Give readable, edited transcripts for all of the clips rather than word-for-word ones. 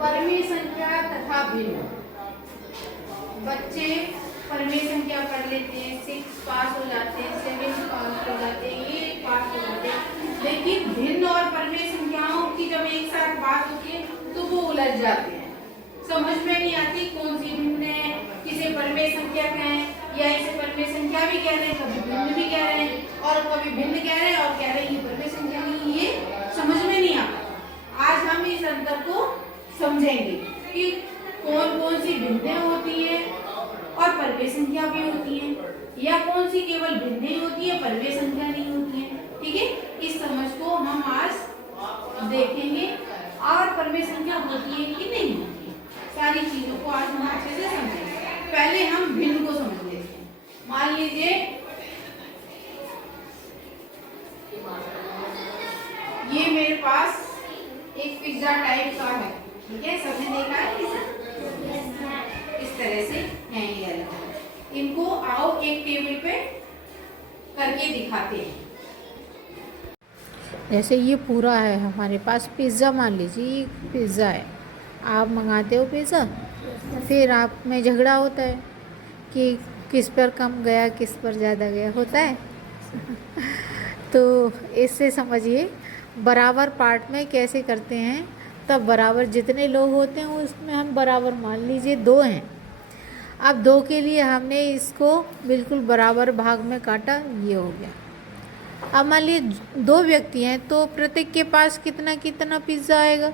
परिमेय संख्या तथा भिन्न। बच्चे परिमेय संख्या पढ़ लेते हैं, 6 पास हो जाते हैं, 7 पास हो जाते हैं, 8 पास हो जाते हैं, लेकिन भिन्न और परिमेय संख्याओं की जब एक साथ बात होती है तो वो उलझ जाते हैं, समझ में नहीं आती कौन सी भिन्न है, किसे परिमेय संख्या कहें या इसे परिमेय संख्या भी कह रहे हैं, कभी भिन्न भी कह रहे हैं और कभी भिन्न कह रहे हैं और कह रहे हैं ये परिमेय संख्या नहीं, ये समझ में नहीं आता। आज हम इस अंतर को समझेंगे कि कौन कौन सी भिन्नें होती है और परिमेय संख्या भी होती है, या कौन सी केवल भिन्न ही होती है, परिमेय संख्या नहीं होती है। ठीक है, इस समझ को हम आज देखेंगे और परिमेय संख्या होती है कि नहीं होती है, सारी चीजों को आज हम अच्छे से समझेंगे। पहले हम भिन्न को समझ लेते हैं। मान लीजिए ये मेरे पास एक पिज्जा टाइप का है, ठीक है, सबने देखा है पिज्जा, इस तरह से है ये अलग। इनको आओ एक टेबल पे करके दिखाते हैं। जैसे ये पूरा है हमारे पास पिज़्ज़ा, मान लीजिए पिज़्ज़ा है, आप मंगाते हो पिज़्ज़ा, फिर आप में झगड़ा होता है कि किस पर कम गया किस पर ज़्यादा गया, होता है तो इससे समझिए बराबर पार्ट में कैसे करते हैं, तब बराबर जितने लोग होते हैं उसमें हम बराबर मान लीजिए 2 हैं, अब 2 के लिए हमने इसको बिल्कुल बराबर भाग में काटा, ये हो गया। अब मान लीजिए 2 व्यक्ति हैं तो प्रत्येक के पास कितना कितना पिज़्ज़ा आएगा,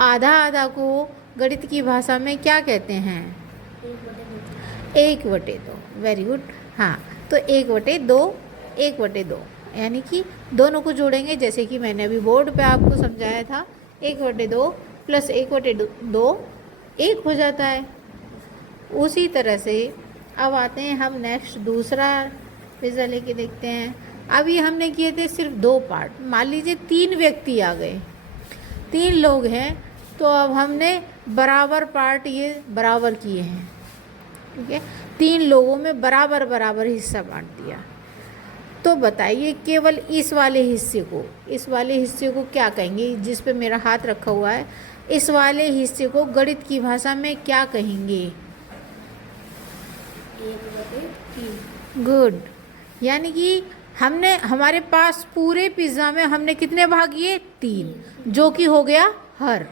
आधा आधा को गणित की भाषा में क्या कहते हैं, 1/2। वेरी गुड, हाँ, तो 1/2, 1/2 यानी कि दोनों को जोड़ेंगे, जैसे कि मैंने अभी बोर्ड पे आपको समझाया था, 1/2 प्लस 1/2 1 हो जाता है। उसी तरह से अब आते हैं हम नेक्स्ट दूसरा पिज़्ज़ा लेके देखते हैं। अभी हमने किए थे सिर्फ 2 पार्ट, मान लीजिए 3 व्यक्ति आ गए, 3 लोग हैं, तो अब हमने बराबर पार्ट ये बराबर किए हैं, ठीक है, 3 लोगों में बराबर बराबर हिस्सा बांट दिया। तो बताइए केवल इस वाले हिस्से को क्या कहेंगे, जिस पे मेरा हाथ रखा हुआ है, इस वाले हिस्से को गणित की भाषा में क्या कहेंगे, 1/3। गुड, यानी कि हमने हमारे पास पूरे पिज़्ज़ा में हमने कितने भाग किए, 3, जो कि हो गया हर,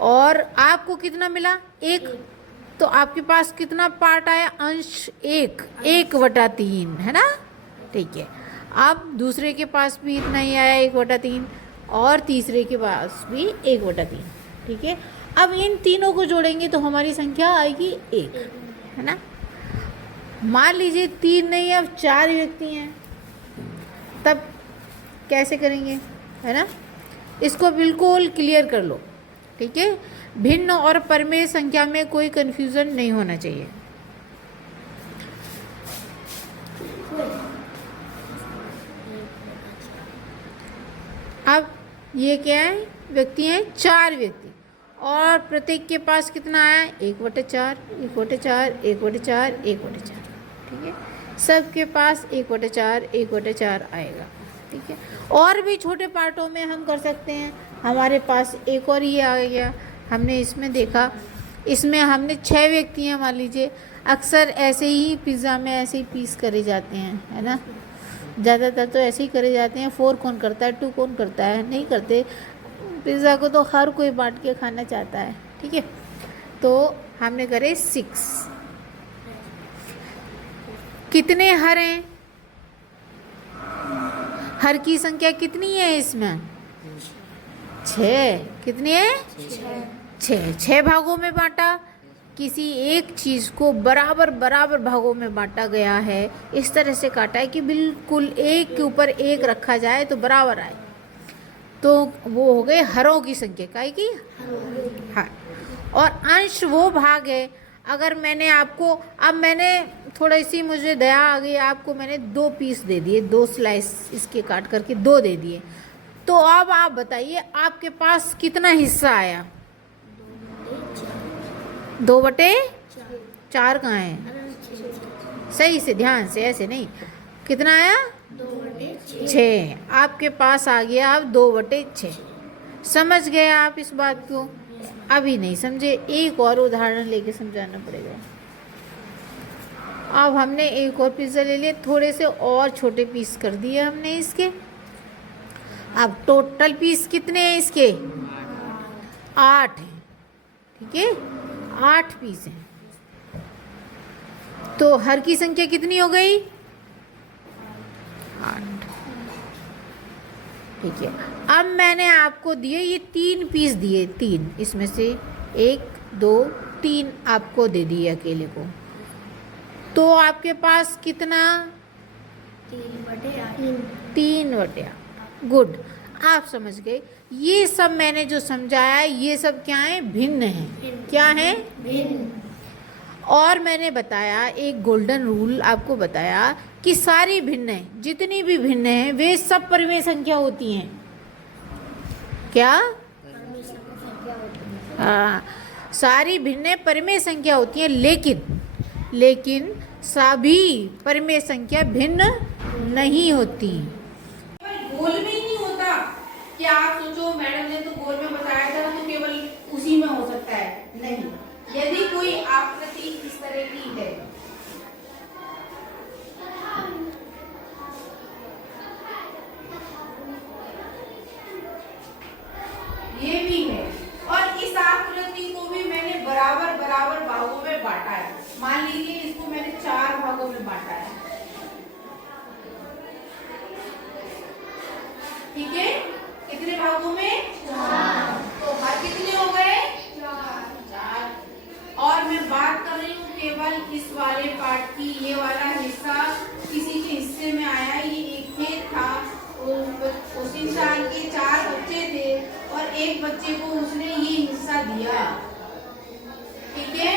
और आपको कितना मिला, 1, तो आपके पास कितना पार्ट आया, अंश 1/3 है ना, ठीक है। अब दूसरे के पास भी इतना ही आया 1/3 और तीसरे के पास भी 1/3, ठीक है। अब इन तीनों को जोड़ेंगे तो हमारी संख्या आएगी 1, है ना। मान लीजिए 3 नहीं, अब 4 व्यक्ति हैं, तब कैसे करेंगे, है ना, इसको बिल्कुल क्लियर कर लो, ठीक है। भिन्न और परिमेय संख्या में कोई कन्फ्यूज़न नहीं होना चाहिए। अब ये क्या है, व्यक्ति हैं 4 व्यक्ति, और प्रत्येक के पास कितना आया, 1/4, 1/4, 1/4, 1/4, ठीक है, सबके पास 1/4, 1/4 आएगा, ठीक है। और भी छोटे पार्टों में हम कर सकते हैं, हमारे पास एक और ये आ गया, हमने इसमें देखा, इसमें हमने 6 व्यक्ति हैं मान लीजिए, अक्सर ऐसे ही पिज़्ज़ा में ऐसे ही पीस करे जाते हैं, है ना, ज़्यादातर तो ऐसे ही करे जाते हैं। 4 कौन करता है, 2 कौन करता है, नहीं करते, पिज़्ज़ा को तो हर कोई बांट के खाना चाहता है, ठीक है। तो हमने करे 6, कितने हर हैं, हर की संख्या कितनी है इसमें, 6, कितनी है, 6 भागों में बांटा, किसी एक चीज़ को बराबर बराबर भागों में बांटा गया है, इस तरह से काटा है कि बिल्कुल एक के ऊपर एक रखा जाए तो बराबर आए, तो वो हो गए हरों की संख्या, काय की हाँ। और अंश वो भाग है, अगर मैंने आपको, अब मैंने थोड़ी सी मुझे दया आ गई, आपको मैंने 2 पीस दे दिए, 2 स्लाइस इसके काट करके 2 दे दिए, तो अब आप बताइए आपके पास कितना हिस्सा आया, 2/4 कहाँ है, सही से ध्यान से, ऐसे नहीं, कितना आया, 6, आपके पास आ गया अब 2/6, समझ गए आप इस बात को? अभी नहीं समझे, एक और उदाहरण लेके समझाना पड़ेगा। अब हमने एक और पिज़्ज़ा ले लिया, थोड़े से और छोटे पीस कर दिए हमने इसके। अब टोटल पीस कितने हैं इसके? 8 हैं, ठीक है, 8 पीस हैं। तो हर की संख्या कितनी हो गई? 8, ठीक है। अब मैंने आपको दिए ये 3 पीस दिए, 3 इसमें से 1 2 3 आपको दे दिए अकेले को। तो आपके पास कितना? 3/8। गुड, आप समझ गए। ये सब मैंने जो समझाया ये सब क्या है? भिन्न है। क्या है? भिन्न। और मैंने बताया एक गोल्डन रूल आपको बताया कि सारी भिन्न है, जितनी भी भिन्न है वे सब परिमेय संख्या होती हैं। क्या? हाँ, सारी भिन्न परिमेय संख्या होती हैं, लेकिन सभी परिमेय संख्या भिन्न नहीं होती। गोल में ही नहीं होता कि आप सोचो मैडम ने तो गोल में बताया था तो केवल उसी में हो सकता है, नहीं। यदि कोई आकृति इस तरह की है, ये भी है, और इस आकृति को भी मैंने बराबर बराबर भागों में बांटा है। मान लीजिए इसको मैंने 4 भागों में बांटा है, ठीक है। कितने भागों में? 4। तो भाग कितने हो गए? 4। और मैं बात कर रही हूँ केवल इस वाले पार्ट की। ये वाला हिस्सा किसी के हिस्से में आया, ये एक खेत था, उस इंसान के 4 बच्चे थे और एक बच्चे को उसने ये हिस्सा दिया, ठीक है।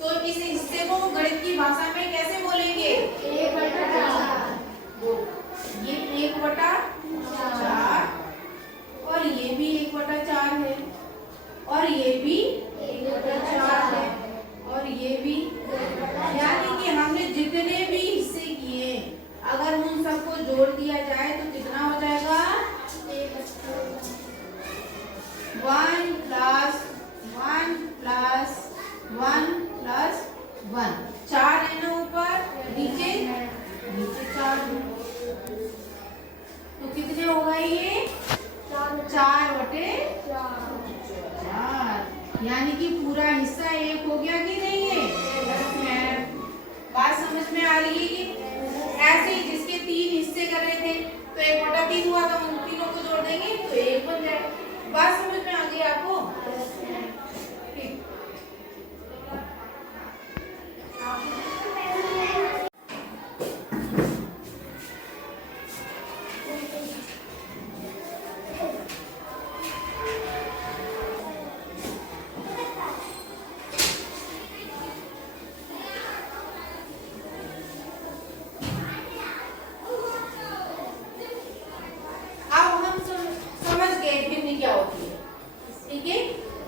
तो इस हिस्से को गणित की भाषा में कैसे बोलेंगे? 1/4। ये 1/4 और ये भी 1/4 है, और ये भी 1/4 है, और ये भी। यानी कि हमने जितने भी हिस्से किए अगर उन सबको जोड़ दिया जाए तो कितना हो जाएगा? 1 + 1 + 1 + 1। 4 है ना ऊपर, नीचे 4। तो कितने हो गए ये? 4/4। यानी कि पूरा हिस्सा 1 हो गया कि नहीं है? बात समझ में आ रही है कि ऐसे ही जिसके 3 हिस्से कर रहे थे तो 1/3 हुआ था, उन तीनों को जोड़ देंगे तो 1 बन जाए। बात समझ में आ गई आपको? ठीक।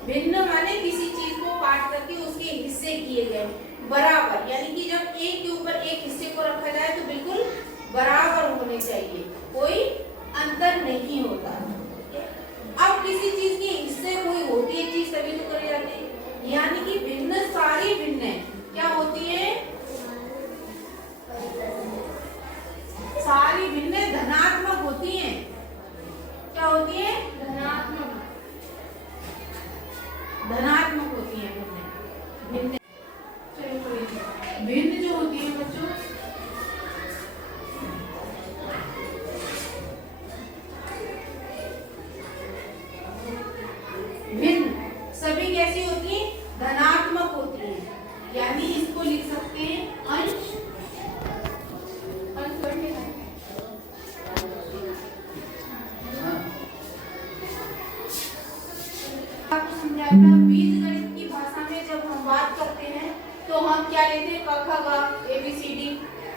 भिन्न माने किसी चीज को काट करके उसके हिस्से किए गए बराबर, यानी कि जब एक के ऊपर एक हिस्से को रखा जाए तो बिल्कुल बराबर होने चाहिए, कोई अंतर नहीं होता। अब किसी चीज के हिस्से कोई होती है चीज तभी तो करे जाते हैं, यानी कि भिन्न सारी भिन्न है। क्या होती है? सारी भिन्न धनात्मक होती हैं। क्या होती है? धनात्मक होती है भिन्न। भिन्न जो होती है बच्चों, भिन्न सभी कैसी होती है? धनात्मक होती है। यानी इसको लिख सकते हैं अंश। बीजगणित की भाषा में जब हम बात करते हैं तो हम क्या लेते हैं? क ख ग ABCD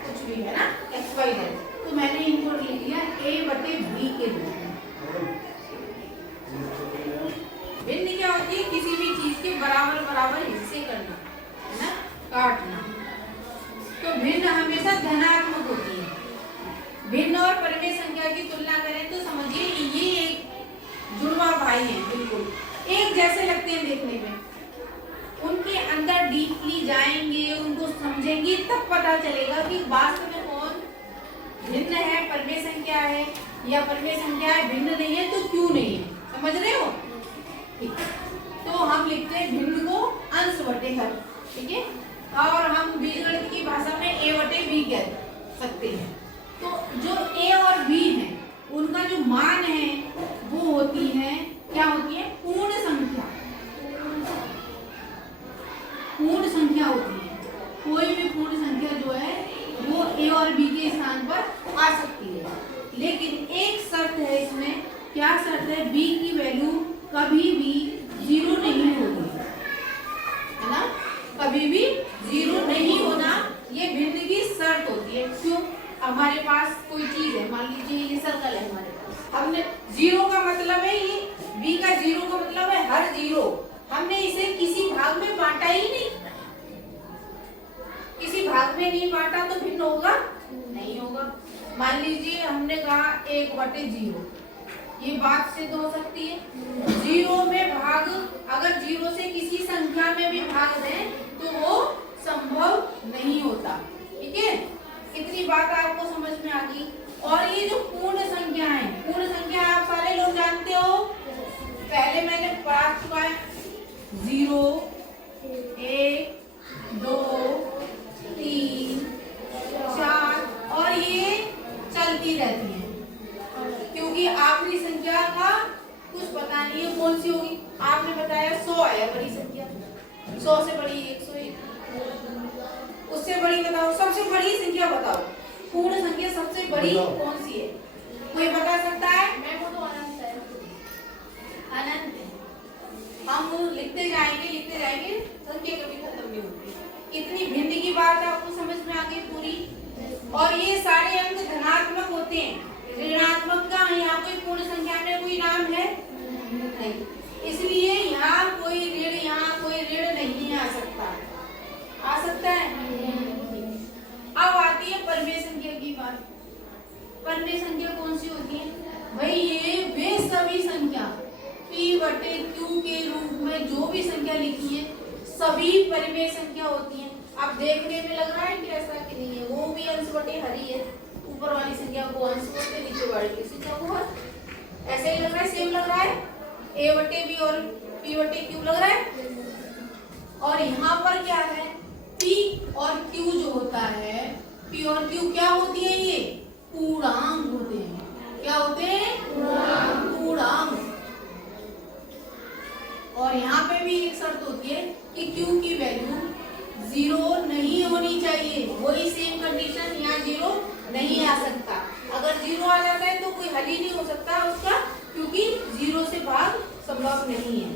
कुछ भी है ना, XYZ। तो मैंने इनको लिख लिया A/B के रूप में। भिन्न क्या होती है? किसी भी चीज के बराबर बराबर हिस्से करना, है ना, काटना। तो भिन्न हमेशा धनात्मक होती है। भिन्न और परिमेय संख्या की तुलना करें तो समझिए ये एक जुड़वा भाई हैं, बिल्कुल एक जैसे लगते हैं देखने में। उनके अंदर डीपली जाएंगे, उनको समझेंगे, तब पता चलेगा कि वास्तव में कौन भिन्न है, परमेय संख्या है, या परमेय संख्या है भिन्न नहीं है तो क्यों नहीं है। समझ रहे हो? ठीक है, तो हम लिखते हैं भिन्न को अंश बटे हर। ठीक है, और हम बीजगणित की भाषा में a बटे b कह सकते हैं। तो जो a और b है उनका जो मान है वो होती है, क्या होती है, पूर्ण संख्या। पूर्ण संख्या होती है, कोई भी पूर्ण संख्या जो है वो a और b के स्थान पर आ सकती है। लेकिन एक शर्त है इसमें, क्या शर्त है, b की वैल्यू कभी भी 0 नहीं होगी, है ना, कभी भी 0 नहीं होना, ये भिन्न की शर्त होती है। क्यों? हमारे पास कोई चीज है, मान लीजिए ये सर्कल है हमारे पास, हमने 0 का मतलब है, ये b का 0 का मतलब है हर 0, हमने इसे किसी भाग में बांटा ही नहीं, किसी भाग में नहीं बांटा तो भिन्न होगा नहीं होगा। मान लीजिए हमने कहा 1 बटे 0, ये बात सिद्ध हो सकती है। 0 में भाग, अगर 0 से किसी संख्या में भी भाग दें तो वो संभव नहीं होता। ठीक है, इतनी बात आपको समझ में आ गई। और ये जो पूर्ण संख्या है, पूर्ण संख्या आप सारे लोग जानते हो, पहले मैंने पढ़ा चुका है, 0, 1, 2, 3, 4 और ये चलती रहती है, क्योंकि आखिरी संख्या का कुछ पता नहीं है कौन सी होगी। आपने बताया 100 है बड़ी संख्या, 100 से बड़ी 101, उससे बड़ी बताओ, सबसे बड़ी संख्या बताओ, पूर्ण संख्या सबसे बड़ी कौन सी है, कोई बता सकता है? मैं वो तो अनंत है, अनंत है। हम लिखते जाएंगे संख्या कभी खत्म नहीं होती। इतनी भिन्न की बात आपको समझ में आ गई पूरी। और ये सारे अंक धनात्मक होते हैं, ऋणात्मक का यहाँ कोई पूर्ण संख्या में कोई नाम है नहीं, इसलिए यहाँ कोई ऋण, यहाँ कोई ऋण नहीं आ सकता। आ सकता है? अब आती है परमेय संख्या की बात। परमेय संख्या कौन सी होती है भाई? ये वे सभी संख्या p बटे q के रूप में जो भी संख्या लिखी है सभी परमेय संख्या होती है। अब देखने में लग रहा है कि ऐसा कि नहीं है, वो भी अंश बटे हर ही है, ऊपर वाली संख्या को अंश बोलते, नीचे वाली संख्या को हर, ऐसे ही लग रहा है, सेम लग रहा है, a बटे b और p बटे q लग रहा है। और यहाँ पर क्या है, p और q जो होता है, p और q क्या होती है, ये पूर्णांक होते हैं। क्या होते हैं? पूर्णांक। और यहाँ पे भी एक शर्त होती है कि q की वैल्यू 0 नहीं होनी चाहिए, वही सेम कंडीशन, यहाँ 0 नहीं आ सकता। अगर 0 आ जाता है तो कोई हल ही नहीं हो सकता उसका, क्योंकि 0 से भाग संभव नहीं है।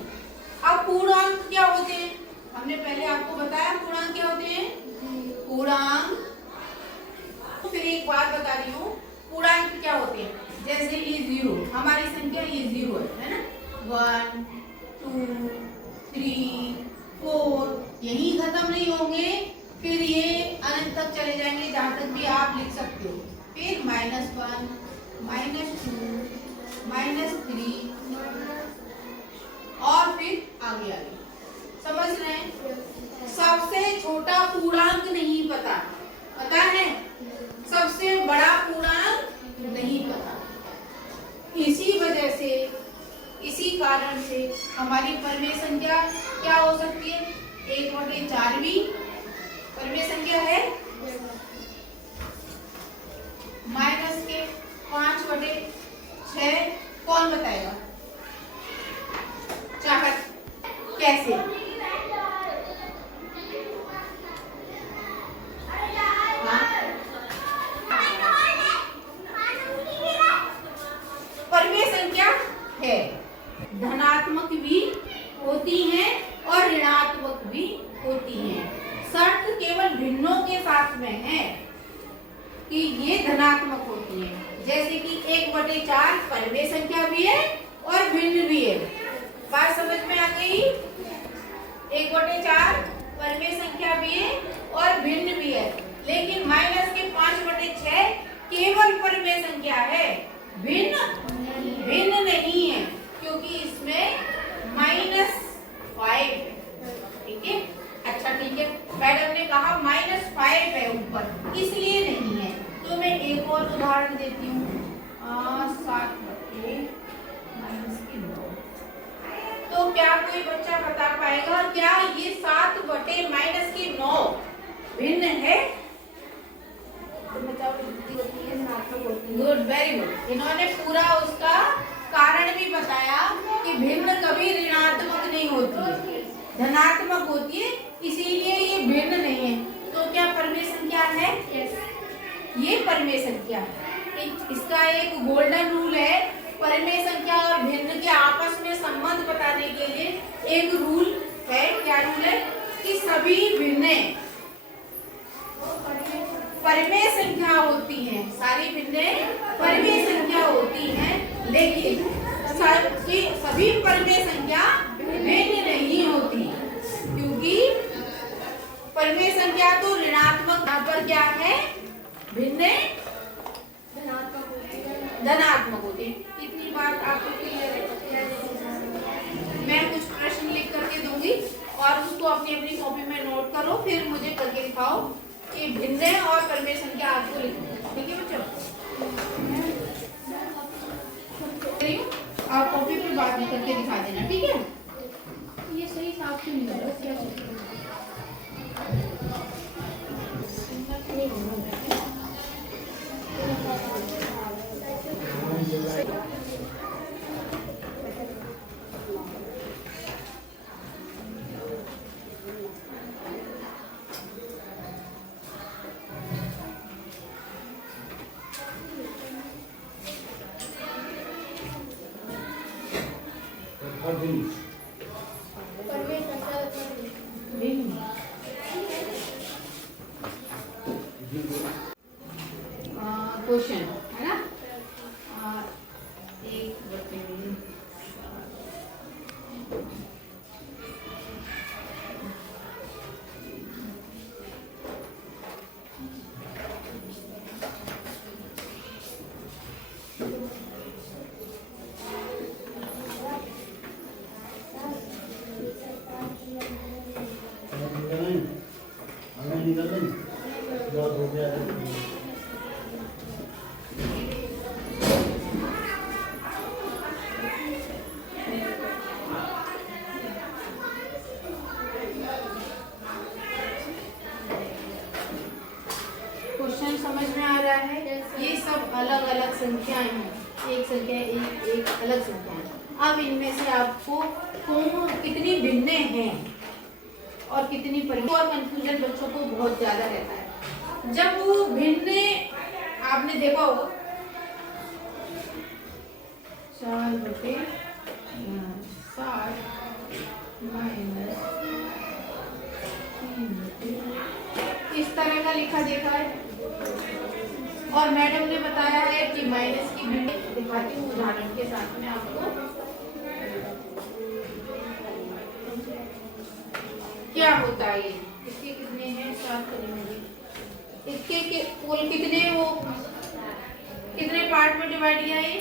अब पूर्णांक क्या होते हैं? हमने पहले आपको बताया पूर्णांक क्या होते हैं। पूर्णांक, फिर एक बात बता रही हूँ, पूर्णांक क्या होते हैं। जैसे ये 0, हमारी संख्या ये 0 है ना, 1, 2, 3, 4, यही खत्म नहीं होंगे, फिर ये अनंत तक चले जाएंगे, जहां तक भी आप लिख सकते हो। फिर -1, -2, -3 और फिर आगे आगे। समझ रहे हैं? सबसे छोटा पूर्णांक नहीं पता, पता है, सबसे बड़ा पूर्णांक नहीं पता। इसी वजह से, इसी कारण से हमारी परमेय संख्या क्या हो सकती है, 1/4 भी परमेय संख्या है, माइनस के 5/6 कौन बताएगा? चाहत कैसे? परमेय संख्या है, धनात्मक भी होती हैं और ऋणात्मक भी होती हैं। शर्त केवल भिन्नों के साथ में है कि ये धनात्मक होती है। जैसे कि 1/4 परमेय संख्या भी है और भिन्न भी है। बात समझ में आ गई? 1/4 परमेय संख्या भी है और भिन्न भी है, लेकिन माइनस के 5/6 केवल परमेय संख्या है, भिन्न नहीं है, क्योंकि और उदाहरण देती हूँ। 7/-9। तो क्या कोई बच्चा बता पाएगा क्या ये 7/-9 भिन्न है? Good, very good. इन्होंने पूरा उसका कारण भी बताया कि भिन्न कभी ऋणात्मक नहीं होती है, धनात्मक होती है, इसीलिए ये भिन्न नहीं है। तो क्या परमेय संख्या है? ये परमेय संख्या है। इसका एक गोल्डन रूल है, परमेय संख्या और भिन्न के आपस में संबंध बताने के लिए एक रूल है। क्या रूल है? कि सभी भिन्न परमेय संख्या होती हैं, सारी भिन्नें परमेय संख्या होती हैं, लेकिन सभी परमेय संख्या भिन्न नहीं होती, क्योंकि परमेय संख्या तो ऋणात्मक, यहाँ पर क्या है? भिन्न धनात्मक होती है। इतनी बात आपको क्लियर है? मैं कुछ प्रश्न लिख करके दूंगी और उसको अपनी अपनी कॉपी में नोट करो, फिर मुझे करके दिखाओ कि भिन्न और परमेय संख्या आपको लिखनी है। ठीक है बच्चों? आप कॉपी पे बात लिख करके दिखा देना, ठीक है? ये सही साफ क्यों नहीं हो रहा? क्या क्वेश्चन है ना? 1/7। क्वेश्चन समझ में आ रहा है? ये सब अलग अलग संख्याएं हैं, एक संख्या एक अलग संख्या है। अब इनमें से आपको कितनी भिन्न हैं और कितनी परिमेय, और कंफ्यूजन बच्चों को बहुत ज्यादा रहता है। जब वो भिन्न आपने देखा होगा 4/7 इस तरह का लिखा देखा है, और मैडम ने बताया है कि माइनस की भिन्न दिखाती हूँ उदाहरण के साथ में आपको। क्या होता है ये? इसके कितने हैं? 7 करेंगे। इसके कुल कितने, वो कितने पार्ट में डिवाइड किया है?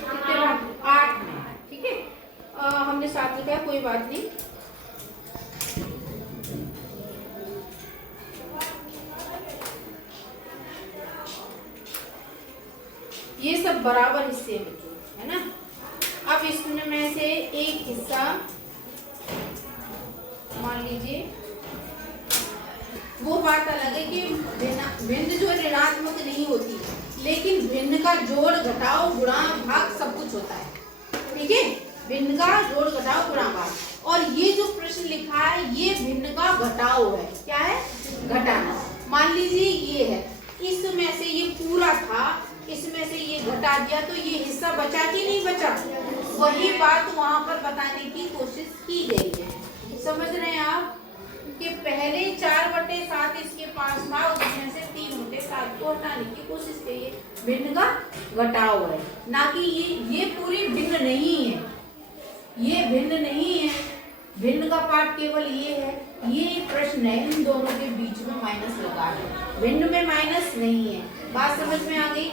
कितने पार्ट? 8 में। ठीक है, हमने 7 लिखा है, कोई बात नहीं। ये सब बराबर हिस्से हैं बच्चों, है ना? अब इसमें से एक हिस्सा मान लीजिए, वो बात अलग है कि भिन्न जो ऋणात्मक नहीं होती, लेकिन भिन्न का जोड़ घटाव गुणा भाग सब कुछ होता है। ठीक है, भिन्न का जोड़ घटाव गुणा भाग। और ये जो प्रश्न लिखा है ये भिन्न का घटाव है। क्या है? घटाना। मान लीजिए ये है, इसमें से ये पूरा था, इसमें से ये घटा दिया, तो ये हिस्सा बचा कि नहीं बचा? वही बात वहां पर बताने की कोशिश की गई है। समझ रहे हैं आप कि पहले 4/7 इसके पास था, उसमें से 3/7 को हटाने की कोशिश की है। भिन्न का घटाव है, ना कि ये पूरी भिन्न नहीं है, ये भिन्न नहीं है। भिन्न का पार्ट केवल ये है। ये प्रश्न है, इन दोनों के बीच में माइनस लगा है, भिन्न में माइनस नहीं है। बात समझ में आ गई?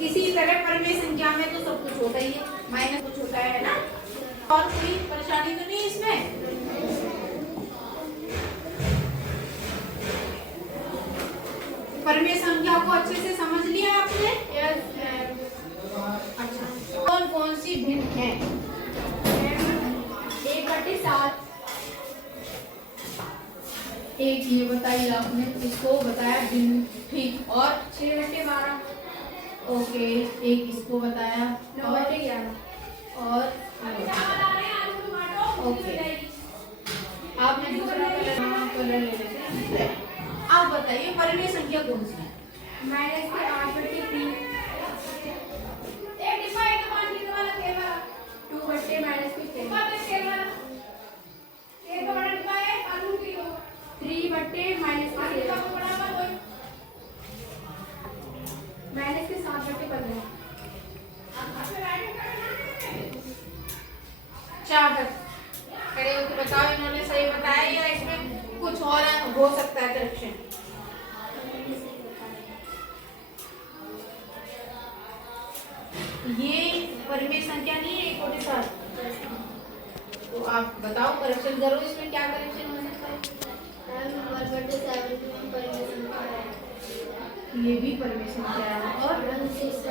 इसी तरह परमेय संख्या में तो सब कुछ होता ही है, माइनस कुछ होता है ना? और कोई परेशानी तो नहीं इसमें? परमेय संख्या को अच्छे से हैं। 1/7 एक ये बताइए आपने, इसको बताया भिन्न, ठीक। और 6/12 ओके, एक इसको बताया, 9/11 और ओके। आपने दूसरा कलर ले लेते हैं। आप बताइए परिमेय संख्या कौन सी है? -8/3 चाहत, खड़े होकर बताओ इन्होंने सही बताया या इसमें कुछ और हो सकता है करेक्शन? ये परिमेय संख्या नहीं है 1/7। तो आप बताओ, करेक्शन करो, इसमें क्या करेक्शन हो सकता है? ये भी परिमेय संख्या है। और 9/11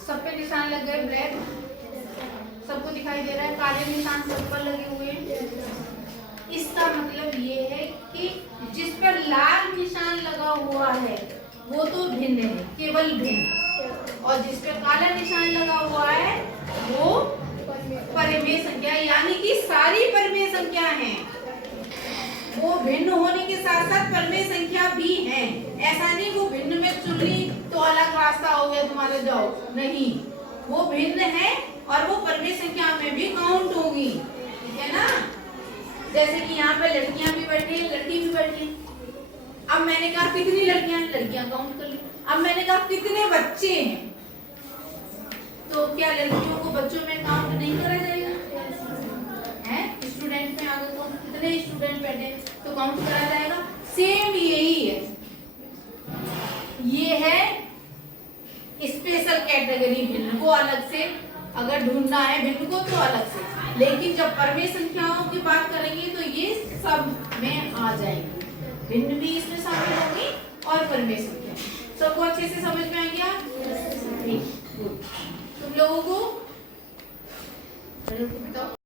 सब पे निशान लग गए ब्लैक, सबको दिखाई दे रहा है, काले निशान सब पर लगे हुए हैं। इसका मतलब ये है कि जिस पर लाल निशान लगा हुआ है वो तो भिन्न है, केवल भिन्न, और जिस पर काला निशान लगा हुआ है वो परिमेय संख्या, यानी कि सारी परिमेय संख्या हैं। वो भिन्न होने के साथ साथ परिमेय संख्या भी है। ऐसा नहीं वो भिन्न में चुन ली तो अलग रास्ता हो गया तुम्हारा, जाओ, नहीं, वो भिन्न है और वो परिमेय संख्या में भी काउंट होगी, ठीक है ना। जैसे कि यहाँ पे लड़कियां भी बैठी हैं, लड़की भी बैठी हैं। अब मैंने कहा कितनी लड़कियां हैं, लड़कियां काउंट कर ली। अब मैंने कहा कितने बच्चे हैं, तो क्या लड़कियों को बच्चों में काउंट नहीं करा जाएगा? है स्टूडेंट में अगर तो कितने स्टूडेंट बैठे तो काउंट करा जाएगा। सेम यही है, ये है स्पेशल कैटेगरी भिन्न को अलग से अगर ढूंढना है भिन्न को तो अलग से, लेकिन जब परिमेय संख्याओं की बात करेंगे तो ये सब में आ जाएगी, भिन्न भी इसमें शामिल होंगी और परिमेय संख्या। सबको अच्छे से समझ में आ गया? ठीक, गुड। तुम लोगों को बताओ।